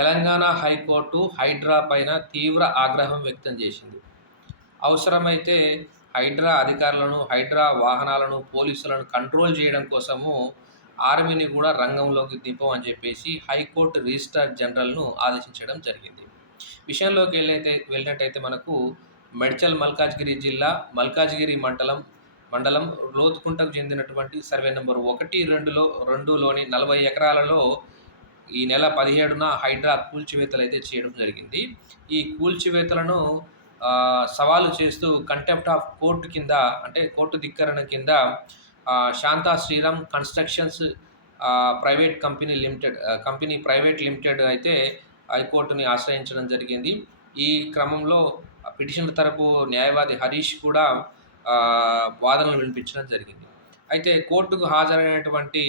Telangana high court Hydraa పైన తీవ్ర ఆగ్రహం వ్యక్తం చేసింది. అవసరమైతే హైడ్రా అధికారులను, హైడ్రా వాహనాలను, పోలీసులను కంట్రోల్ చేయడం కోసము ఆర్మీని కూడా రంగంలోకి దింపమని చెప్పేసి హైకోర్టు రిజిస్ట్రార్ జనరల్‌ను ఆదేశించడం జరిగింది. విషయంలోకి వెళ్ళినట్టయితే మనకు మేడ్చల్ మల్కాజ్గిరి జిల్లా మల్కాజ్గిరి మండలం లోతుకుంటకు చెందినటువంటి సర్వే నంబర్ 1, 2లోని 40 ఎకరాలలో ఈ నెల 17న హైడ్రా కూల్చివేతలైతే చేయడం జరిగింది. ఈ కూల్చివేతలను సవాలు చేస్తూ కంటెంప్ట్ ఆఫ్ కోర్ట్ కింద, అంటే కోర్టు ధిక్కరణ కింద Shantha Sriram constructions private limited అయితే హైకోర్టుని ఆశ్రయించడం జరిగింది. ఈ క్రమంలో పిటిషనర్ తరపు న్యాయవాది హరీష్ కూడా వాదనలు వినిపించడం జరిగింది. అయితే కోర్టుకు హాజరైనటువంటి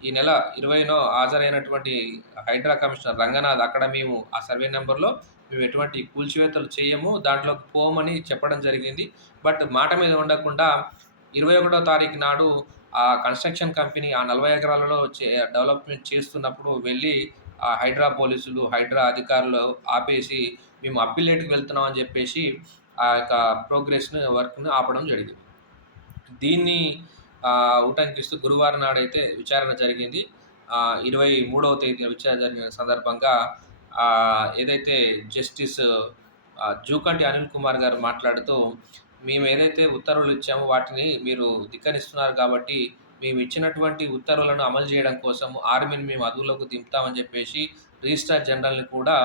ఈ నెల 20నో హాజరైనటువంటి హైడ్రా కమిషనర్ రంగనాథ్ అక్కడ మేము ఆ సర్వే నెంబర్‌లో మేము ఎటువంటి కూల్చివేతలు చేయము, దాంట్లోకి పోమని చెప్పడం జరిగింది. బట్ మాట మీద ఉండకుండా 21వ తారీఖు నాడు ఆ కన్‌స్ట్రక్షన్ కంపెనీ ఆ 40 ఎకరాలలో డెవలప్‌మెంట్ చేస్తున్నప్పుడు వెళ్ళి ఆ హైడ్రా పోలీసులు, హైడ్రా అధికారులు ఆపేసి మేము అప్పీలేట్‌కి వెళ్తున్నాం అని చెప్పేసి ఆ యొక్క వర్క్‌ని ఆపడం జరిగింది. దీన్ని ఉటంకిస్తూ గురువారం నాడైతే విచారణ జరిగింది. 23వ తేదీన విచారణ జరిగిన సందర్భంగా ఏదైతే జస్టిస్ జూకంటి అనిల్ కుమార్ గారు మాట్లాడుతూ, మేము ఏదైతే ఉత్తర్వులు ఇచ్చామో వాటిని మీరు ధిక్కరిస్తున్నారు కాబట్టి మేము ఇచ్చినటువంటి ఉత్తర్వులను అమలు చేయడం కోసం ఆర్మీని మేము అదుపులోకి దింపుతామని చెప్పేసి రిజిస్ట్రార్ జనరల్‌ని కూడా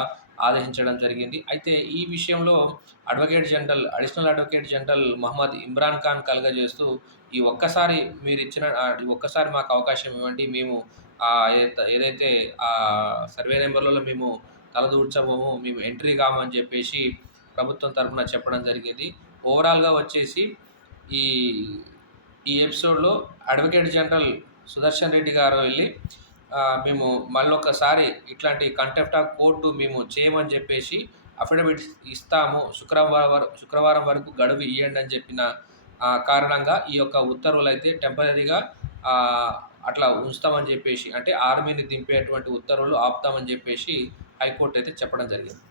ఆదేశించడం జరిగింది. అయితే ఈ విషయంలో additional advocate general Mohammed Imran Khan కలుగజేస్తూ, ఈ ఒక్కసారి మాకు అవకాశం ఇవ్వండి. మేము ఏదైతే సర్వే నెంబర్‌లలో మేము తలదూర్చబోము, మేము ఎంట్రీ కామని చెప్పేసి ప్రభుత్వం తరపున చెప్పడం జరిగింది. ఓవరాల్‌గా వచ్చేసి ఈ ఈ ఎపిసోడ్‌లో అడ్వకేట్ జనరల్ సుదర్శన్ రెడ్డి గారు వెళ్ళి మేము మళ్ళొకసారి ఇట్లాంటి కంటెంప్ట్ ఆఫ్ కోర్టు మేము చేయమని చెప్పేసి అఫిడవిట్ ఇస్తాము, శుక్రవారం వరకు గడువు ఇయ్యండి అని చెప్పిన కారణంగా ఈ యొక్క ఉత్తర్వులైతే టెంపరరీగా అట్లా ఉంచుతామని చెప్పేసి, అంటే ఆర్మీని దింపేటువంటి ఉత్తర్వులు ఆపుతామని చెప్పేసి హైకోర్టు అయితే చెప్పడం జరిగింది.